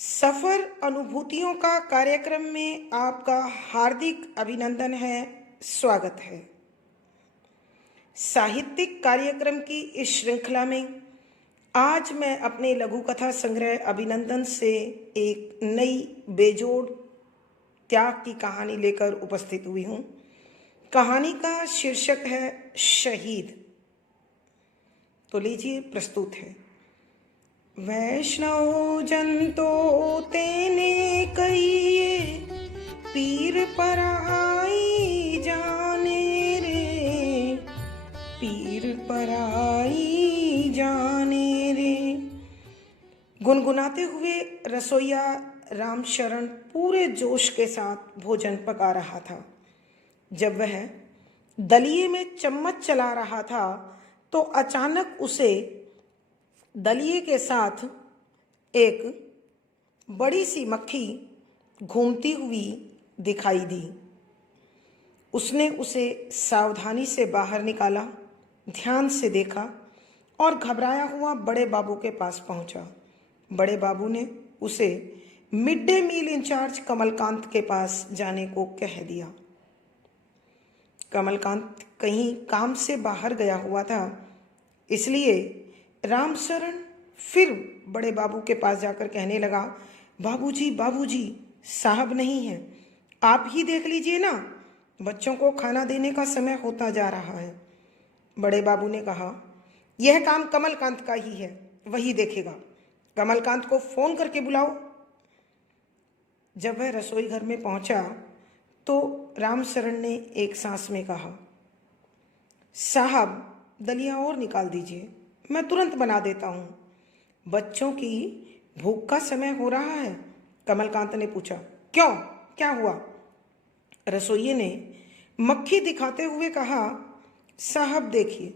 सफर अनुभूतियों का कार्यक्रम में आपका हार्दिक अभिनंदन है, स्वागत है। साहित्यिक कार्यक्रम की इस श्रृंखला में आज मैं अपने लघु कथा संग्रह अभिनंदन से एक नई बेजोड़ त्याग की कहानी लेकर उपस्थित हुई हूँ। कहानी का शीर्षक है शहीद। तो लीजिए, प्रस्तुत है। वैष्णव जन तो तेने कहिए, पीर पराई जाने रे, पीर पराई जाने रे। गुनगुनाते हुए रसोइया रामशरण पूरे जोश के साथ भोजन पका रहा था। जब वह दलिये में चम्मच चला रहा था तो अचानक उसे दलिये के साथ एक बड़ी सी मक्खी घूमती हुई दिखाई दी। उसने उसे सावधानी से बाहर निकाला, ध्यान से देखा और घबराया हुआ बड़े बाबू के पास पहुंचा। बड़े बाबू ने उसे mid day meal incharge Kamalkant के पास जाने को कह दिया। कमलकांत कहीं काम से बाहर गया हुआ था, इसलिए रामशरण फिर बड़े बाबू के पास जाकर कहने लगा, बाबूजी, साहब नहीं है, आप ही देख लीजिए ना, बच्चों को खाना देने का समय होता जा रहा है। बड़े बाबू ने कहा, यह काम कमलकांत का ही है, वही देखेगा। कमलकांत को फोन करके बुलाओ। जब वह रसोई घर में पहुंचा तो रामशरण ने एक सांस में कहा, साहब, दलिया और निकाल दीजिए, मैं तुरंत बना देता हूँ। बच्चों की भूख का समय हो रहा है। कमलकांत ने पूछा, क्यों, क्या हुआ? रसोइये ने मक्खी दिखाते हुए कहा, साहब देखिए,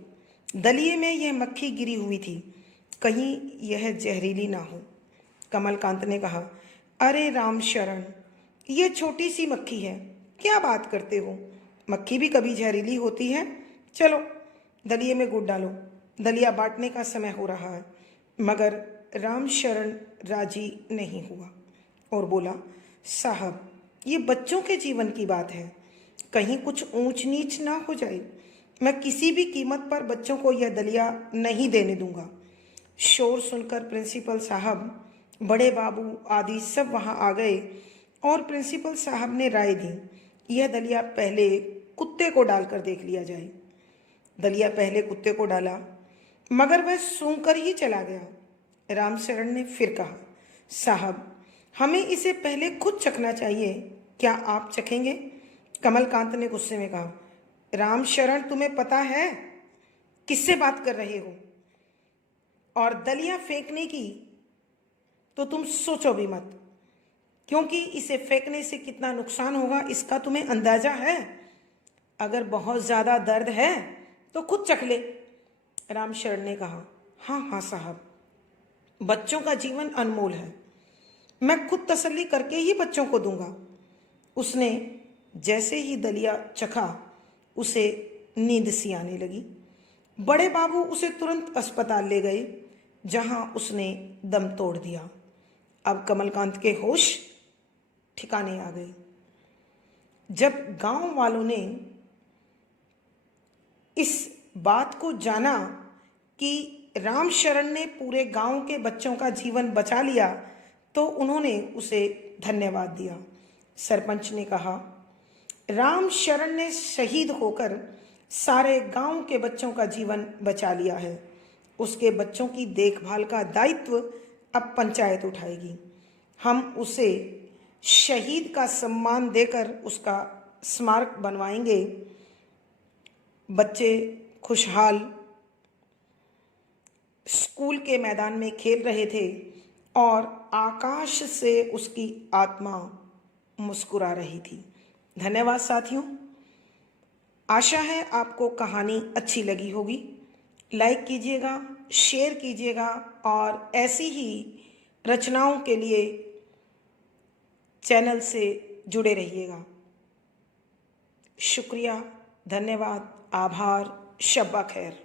दलिये में यह मक्खी गिरी हुई थी, कहीं यह जहरीली ना हो। कमलकांत ने कहा, अरे रामशरण, ये छोटी सी मक्खी है, क्या बात करते हो? मक्खी भी कभी जहरीली होती है? चलो दलिये में गुड़ डालो, दलिया बांटने का समय हो रहा है। मगर रामशरण राजी नहीं हुआ और बोला, साहब, ये बच्चों के जीवन की बात है, कहीं कुछ ऊंच नीच ना हो जाए। मैं किसी भी कीमत पर बच्चों को यह दलिया नहीं देने दूंगा। शोर सुनकर प्रिंसिपल साहब, बड़े बाबू आदि सब वहां आ गए और प्रिंसिपल साहब ने राय दी, यह दलिया पहले कुत्ते को डालकर देख लिया जाए। दलिया पहले कुत्ते को डाला, मगर वह सूंघकर ही चला गया। रामशरण ने फिर कहा, साहब, हमें इसे पहले खुद चखना चाहिए, क्या आप चखेंगे? कमलकांत ने गुस्से में कहा, रामशरण, तुम्हें पता है किससे बात कर रहे हो? और दलिया फेंकने की तो तुम सोचो भी मत, क्योंकि इसे फेंकने से कितना नुकसान होगा इसका तुम्हें अंदाजा है? अगर बहुत ज्यादा दर्द है तो खुद चख ले। रामशरण ने कहा, हाँ साहब, बच्चों का जीवन अनमोल है, मैं खुद तसल्ली करके ही बच्चों को दूंगा। उसने जैसे ही दलिया चखा उसे नींद सी आने लगी। बड़े बाबू उसे तुरंत अस्पताल ले गए, जहां उसने दम तोड़ दिया। अब कमलकांत के होश ठिकाने आ गए। जब गांव वालों ने इस बात को जाना कि रामशरण ने पूरे गांव के बच्चों का जीवन बचा लिया, तो उन्होंने उसे धन्यवाद दिया। सरपंच ने कहा, रामशरण ने शहीद होकर सारे गांव के बच्चों का जीवन बचा लिया है। उसके बच्चों की देखभाल का दायित्व अब पंचायत उठाएगी। हम उसे शहीद का सम्मान देकर उसका स्मारक बनवाएंगे। बच्चे खुशहाल स्कूल के मैदान में खेल रहे थे और आकाश से उसकी आत्मा मुस्कुरा रही थी। धन्यवाद साथियों, आशा है आपको कहानी अच्छी लगी होगी। लाइक कीजिएगा, शेयर कीजिएगा और ऐसी ही रचनाओं के लिए चैनल से जुड़े रहिएगा। शुक्रिया, धन्यवाद, आभार, शब्बा खैर।